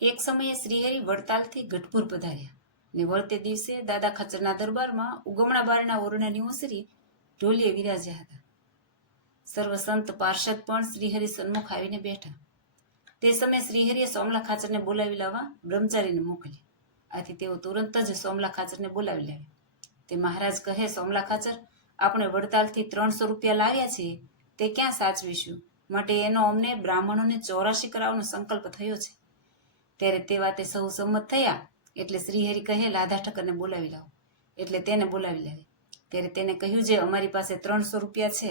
એક સમયે શ્રીહરિ વડતાલથી ગઢપુર પધાર્યા ને વળતે દિવસે દાદા ખાચરના દરબારમાં ઉગમણા બારના ઓરડાની ઓસરી ઢોલીએ વિરાજ્યા હતા. સર્વ સંત પાર્ષદ પણ શ્રીહરિ સન્મુખ આવીને બેઠા. તે સમયે શ્રીહરિએ સોમલા ખાચરને બોલાવી લાવવા બ્રહ્મચારીને મોકલ્યા. આથી તેઓ તુરંત જ સોમલા ખાચરને બોલાવી લાવ્યા. તે મહારાજ કહે, સોમલા ખાચર, આપણે વડતાલથી 300 રૂપિયા લાવ્યા છીએ, તે ક્યાં સાચવીશું? માટે એનો અમને બ્રાહ્મણોને 84 કરાવવાનો સંકલ્પ થયો છે. ત્યારે તે વાતે સૌ સંમત થયા. એટલે શ્રીહરિ કહે, લાધા ઠક્કરને બોલાવી લાવો. એટલે તેને બોલાવી લાવે. ત્યારે તેને કહ્યું, જે અમારી પાસે 300 રૂપિયા છે,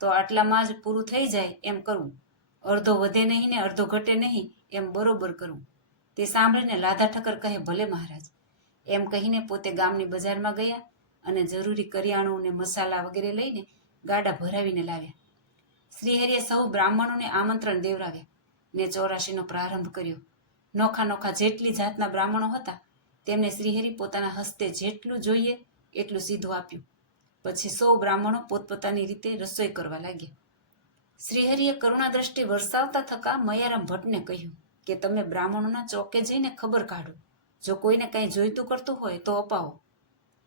તો આટલામાં જ પૂરું થઈ જાય એમ કરવું. અડધો વધે નહીં ને અડધો ઘટે નહીં એમ બરોબર કરવું. તે સાંભળીને લાધા ઠક્કર કહે, ભલે મહારાજ. એમ કહીને પોતે ગામની બજારમાં ગયા અને જરૂરી કરિયાણું ને મસાલા વગેરે લઈને ગાડા ભરાવીને લાવ્યા. શ્રીહરિએ સૌ બ્રાહ્મણોને આમંત્રણ દેવરાવ્યા ને 84નો પ્રારંભ કર્યો. નોખા નોખા જેટલી જાતના બ્રાહ્મણો હતા તેમને શ્રીહરિ પોતાના હસ્તે જેટલું જોઈએ એટલું સીધું આપ્યું. પછી સૌ બ્રાહ્મણો પોતપોતાની રીતે રસોઈ કરવા લાગ્યા. શ્રીહરિએ કરુણા દ્રષ્ટિ વરસાવતા થકા મયારામ ભટ્ટને કહ્યું કે તમે બ્રાહ્મણોના ચોકે જઈને ખબર કાઢો. જો કોઈને કંઈ જોઈતું કરતું હોય તો અપાવો.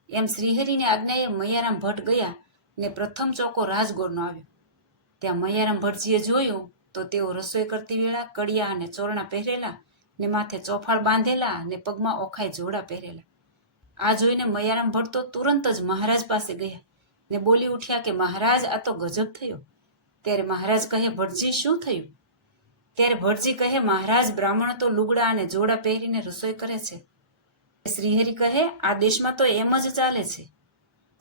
એમ શ્રીહરિની આજ્ઞાએ મયારામ ભટ્ટ ગયા ને પ્રથમ ચોકો રાજગોરનો આવ્યો. ત્યાં મયારામ ભટ્ટજીએ જોયું તો તેઓ રસોઈ કરતી વેળા કડિયા અને ચોરણા પહેરેલા ને માથે ચોફાળ બાંધેલા ને પગમાં ઓખાઈ જોડા પહેરેલા. આ જોઈને મયારામ ભટ્ટ તો તુરંત જ મહારાજ પાસે ગયા ને બોલી ઉઠ્યા કે મહારાજ, આ તો ગજબ થયો. ત્યારે મહારાજ કહે, ભટ્ટજી, શું થયું? ત્યારે ભટ્ટજી કહે, મહારાજ, બ્રાહ્મણો તો લુગડા અને જોડા પહેરીને રસોઈ કરે છે. શ્રીહરિ કહે, આ દેશમાં તો એમ જ ચાલે છે.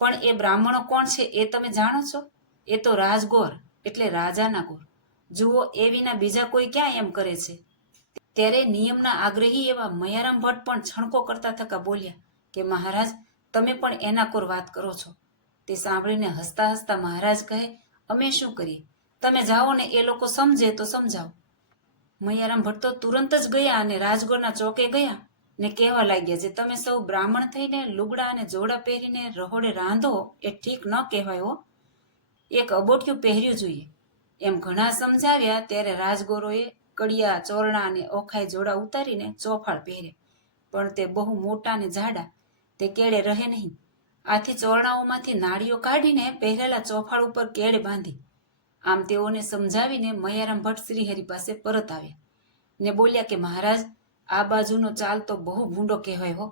પણ એ બ્રાહ્મણો કોણ છે એ તમે જાણો છો? એ તો રાજગોર એટલે રાજાના ગોર. જુઓ, એ વિના બીજા કોઈ ક્યાં એમ કરે છે? ત્યારે નિયમના આગ્રહી એવા મયારામ ભટ્ટ પણ છણકો કરતા થકા બોલ્યા કે મહારાજ, તમે પણ એના કોર વાત કરો છો. તે સાંભળીને હસતા હસતા મહારાજ કહે, અમે શું કરીએ? તમે જાઓ ને એ લોકો સમજે તો સમજાવો. મયારામ ભટ્ટ તો તુરંત જ ગયા અને રાજગોરના ચોકે ગયા ને કહેવા લાગ્યા, જે તમે સૌ બ્રાહ્મણ થઈને લુગડા અને જોડા પહેરીને રહોડે રાંધો એ ઠીક ન કહેવાય હો. એક અબોટિયું પહેર્યું જોઈએ. એમ ઘણા સમજાવ્યા. ત્યારે રાજગોરોએ કડિયા, ચોરણા અને ઓખાઈ જોડા ઉતારીને ચોફાળ પહેર્યા. પણ તે બહુ મોટા ને જાડા, તે કેળે રહે નહીં. આથી ચોરણાઓમાંથી નાળીઓ કાઢીને પહેરેલા ચોફાળ ઉપર કેળે બાંધી. આમ તેઓને સમજાવીને મયારામ ભટ્ટ શ્રીહરિ પાસે પરત આવ્યા ને બોલ્યા કે મહારાજ, આ બાજુનો ચાલ તો બહુ ભૂંડો કહેવાય હો.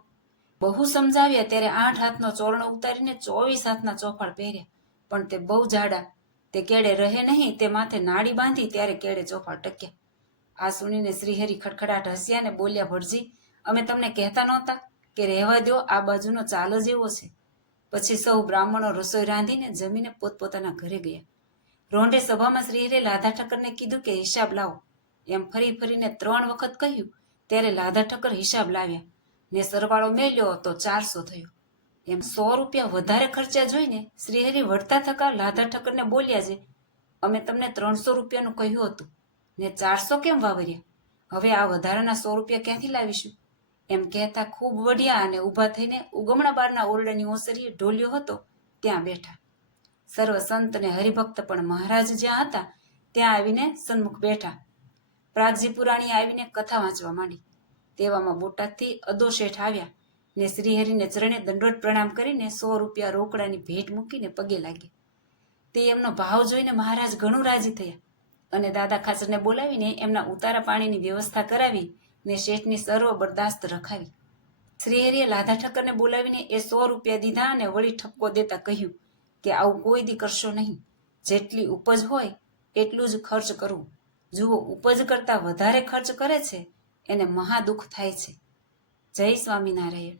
બહુ સમજાવ્યા. ત્યારે 8 હાથનો ચોરણો ઉતારીને 24 હાથના ચોફાળ પહેર્યા. પણ તે બહુ જાડા, તે કેળે રહે નહીં. તે માથે નાળી બાંધી ત્યારે કેળે ચોફાળ ટક્યા. આ સુણીને શ્રીહરિ ખડખડાટ હસ્યા ને બોલ્યા, ભટ્ટજી, અમે તમને કહેતા નહોતા કે રહેવા દો, આ બાજુનો ચાલ જ એવો છે. પછી સૌ બ્રાહ્મણો રસોઈ રાંધીને જમીને પોતપોતાના ઘરે ગયા. રોંઢે સભામાં શ્રીહરિએ લાધા ઠક્કરને કીધું કે હિસાબ લાવો. એમ ફરી ફરીને 3 વખત કહ્યું. ત્યારે લાધા ઠક્કર હિસાબ લાવ્યા ને સરવાળો મેલ્યો તો 400 થયો. એમ 100 રૂપિયા વધારે ખર્ચ્યા જોઈને શ્રીહરિ વળતા થકા લાધા ઠક્કરને બોલ્યા, છે અમે તમને 300 રૂપિયાનું કહ્યું હતું ને 400 કેમ વાવર્યા? હવે આ વધારાના 100 રૂપિયા ક્યાંથી લાવીશું? એમ કહેતા ખૂબ વઢ્યા અને ઊભા થઈને ઉગમણા બારના ઓરડાની ઓસરીએ ઢોલ્યો હતો ત્યાં બેઠા. સર્વ સંત ને હરિભક્ત પણ મહારાજ જ્યાં હતા ત્યાં આવીને સન્મુખ બેઠા. પ્રાગજી પુરાણી આવીને કથા વાંચવા માંડી. તેવામાં બોટાદથી અદો શેઠ આવ્યા ને શ્રીહરિને ચરણે દંડવત પ્રણામ કરીને 100 રૂપિયા રોકડાની ભેટ મૂકીને પગે લાગ્યા. તે એમનો ભાવ જોઈને મહારાજ ઘણું રાજી થયા અને દાદા ખાચરને બોલાવીને એમના ઉતારા પાણીની વ્યવસ્થા કરાવી ને શેઠની સર્વ બરદાસ્ત રખાવી. શ્રીહરિએ લાધા ઠક્કરને બોલાવીને એ 100 રૂપિયા દીધા અને વળી ઠપકો દેતા કહ્યું કે આવું કોઈ દી કરશો નહીં. જેટલી ઉપજ હોય એટલું જ ખર્ચ કરવું. જુઓ, ઉપજ કરતા વધારે ખર્ચ કરે છે એને મહા દુઃખ થાય છે. જય સ્વામિનારાયણ.